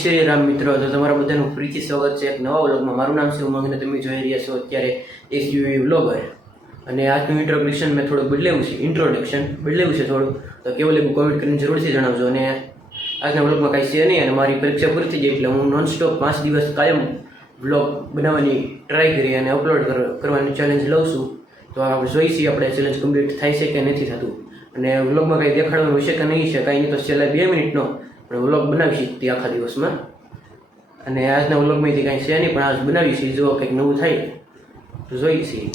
શ્રી રામ મિત્રો, તો તમારા બધાનું ફરીથી સ્વાગત છે એક નવા વ્લોગમાં। મારું નામ છે ઉમંગ અને તમે જોઈ રહ્યા છો અત્યારે એસયુવી વ્લોગર। અને આજનું ઇન્ટ્રોડક્શન મેં થોડું ઇન્ટ્રોડક્શન બદલાવ્યું છે થોડું, તો કેવું લાગ્યું કોમેન્ટ કરીને જરૂરથી જણાવજો। અને આજના વ્લોગમાં કાંઈ છે નહીં, અને મારી પરીક્ષા પૂરી થઈ ગઈ એટલે હું નોનસ્ટોપ 5 દિવસ કાયમ વ્લોગ બનાવવાની ટ્રાય કરી અને અપલોડ કરવાની ચેલેન્જ લઉં છું। તો આપણે જોઈશું આપણે ચેલેન્જ કમ્પ્લીટ થાય છે કે નથી થતું, અને વ્લોગમાં કંઈ દેખાડવાનું છે કે નહીં છે કાંઈ નહીં, તો છેલ્લા 2 મિનિટનો આપણે વ્લોગ બનાવીશું તે આખા દિવસમાં। અને આજના વ્લોગમાંથી કાંઈ છે નહીં, પણ આજ બનાવીશું, જો કંઈક નવું થાય તો જોઈશું।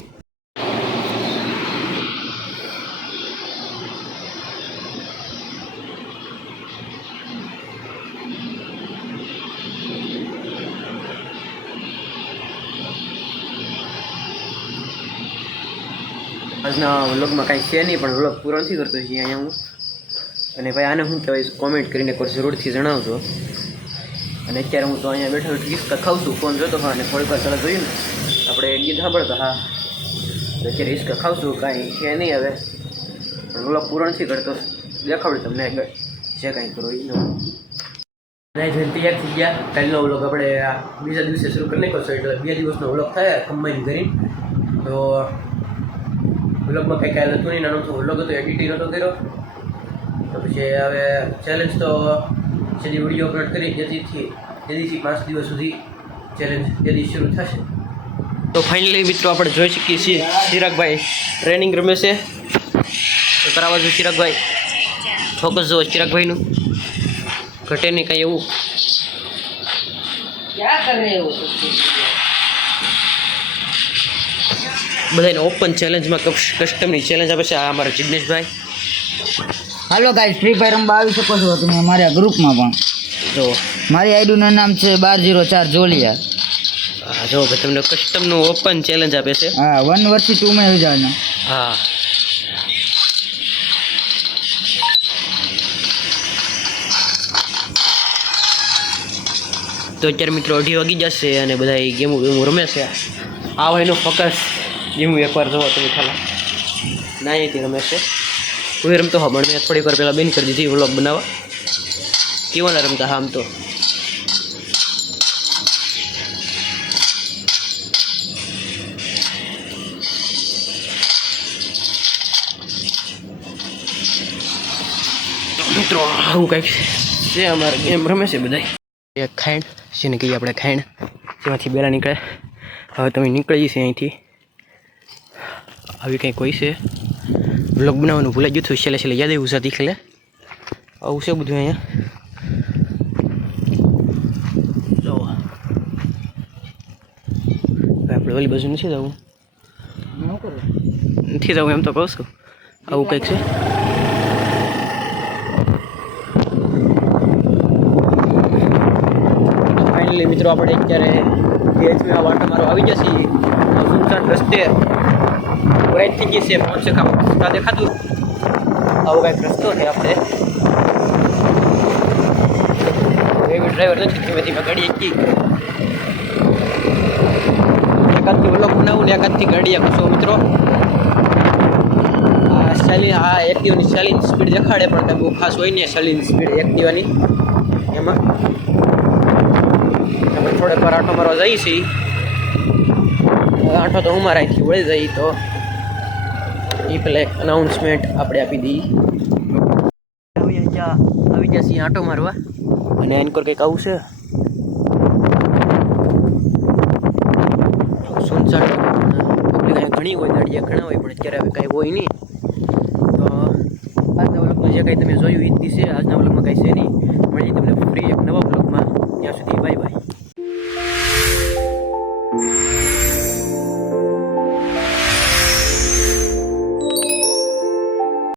આજના વ્લોગમાં કાંઈ છે નહીં, પણ વ્લોગ પૂરો નથી કરતો છીએ અહીંયા હું। અને ભાઈ આને શું કહેવાય કોમેન્ટ કરીને કોઈ જરૂરથી જણાવજો। અને અત્યારે હું તો અહીંયા બેઠો રિસ્કા ખાઉં છું, ફોન જોતો હા, અને થોડીક વાર પહેલાં જોયું ને આપણે ગીત સાંભળતા હા, તો અત્યારે રિસ્કા ખાઉં છું, કાંઈ છે નહીં હવે, પણ વ્લોગ પૂરો નથી કરતો, દેખાડું તમને જે કાંઈ કરો એનું। નહીં તૈયાર થઈ ગયા, કાલનો વ્લોગ આપણે બીજા દિવસે શરૂ કરી નાખ્યો છે, એટલે 2 દિવસનો વ્લોગ થાય કમ્બાઈન કરીને। તો વ્લોગમાં કંઈ ખ્યાલ હતું નહીં, નાનો તો વ્લોગ હતો, એડિટિંગ નહોતો કર્યો, તો પછી હવે ચેલેન્જ તો જેથી વિડીયો અપલોડ કરી જેથી 5 દિવસ સુધી ચેલેન્જ જેથી શરૂ થશે। તો ફાઇનલી મિત્રો આપણે જોઈ શકીએ છીએ ચિરાગભાઈ ટ્રેનિંગ રમે છે, તો કરાવવા જો ચિરાગભાઈ, ફોકસ જુઓ ચિરાગભાઈનું, ઘટે નહીં કાંઈ એવું। બધાને ઓપન ચેલેન્જમાં કસ્ટમની ચેલેન્જ આપે છે આ અમારા જિગ્નેશભાઈ। હાલો ગાઈસ, ફ્રી ફાયર રમવા આવી શકો છો તમે અમારા ગ્રુપમાં પણ। જો મારી આઈડીનું નામ છે 1204 જોલિયા। હા જો ભાઈ તમને કસ્ટમનું ઓપન ચેલેન્જ આપે છે। હા, 1 વર્ષથી 2 માં યુઝરના। હા તો અત્યારે મિત્રો 2:30 વાગી જશે અને બધા ગેમો રમે છે। આ ભાઈનો ફોકસ ગેમ એકવાર જોવો તમે ખાલા ના અહીંથી રમે છે, કોઈ રમતો હા, પણ મેં થોડીક વાર પહેલાં બેન કરી દીધી વ્લોગ બનાવવા, કેવાના રમતા હા આમ તો। મિત્રો આવું કંઈક છે, અમારે ગેમ રમે છે બધા। એક ખાઈણ જેને કહીએ આપણે ખાઈણ, જેમાંથી બેલા નીકળે। હવે તમે નીકળી જશે અહીંથી, આવી કંઈક હોય છે। વ્લોગ બનાવવાનું ભૂલાઈ ગયું હતું, છેલ્લે યાદ આવ્યું છે તીખલે આવું છે બધું અહીંયા। જો આપણે ઓલી બાજુ નથી જવું, એમ તો કહું છું, આવું કંઈક છે। ફાઇનલી મિત્રો આપણે અત્યારે PHમાં વાટા મારો આવી જશે, સુનસાન રસ્તે વાઈટ થઈ ગઈ છે, પહોંચે કામ દેખાતું આવો કાંઈક રસ્તો છે। આપણે એવી ડ્રાઈવર નથી, ધીમે ધીમે ગાડી એકી એકાદથી વ્લોગ બનાવું ને એકાદથી ગાડી આપું છું મિત્રો। આ એક્ટિવાની ચાલીની સ્પીડ દેખાડે, પણ કંઈ બહુ ખાસ હોય ને ચાલીની સ્પીડ એક્ટિવાની, એમાં આપણે થોડેક વાર આંટો મારવા જઈએ છીએ, આંટો તો અમારા અહીંથી વળી જઈએ તો એ પેલા એક અનાઉન્સમેન્ટ આપણે આપી દઈએ। આવી ગયા છીએ આંટો મારવા, અને એનકોર કંઈક આવું છે, સુનસાન પબ્લિક અહીંયા ઘણી હોય, ગાડીયા ઘણા હોય, પણ અત્યારે હવે કાંઈ હોય નહીં। તો આજના વ્લોગમાં જે કાંઈ તમે જોયું એ જ છે, આજના વ્લોગમાં કાંઈ છે નહીં, મળીએ તમને ફ્રી એક નવા વ્લોગમાં, ત્યાં સુધી બાય બાય।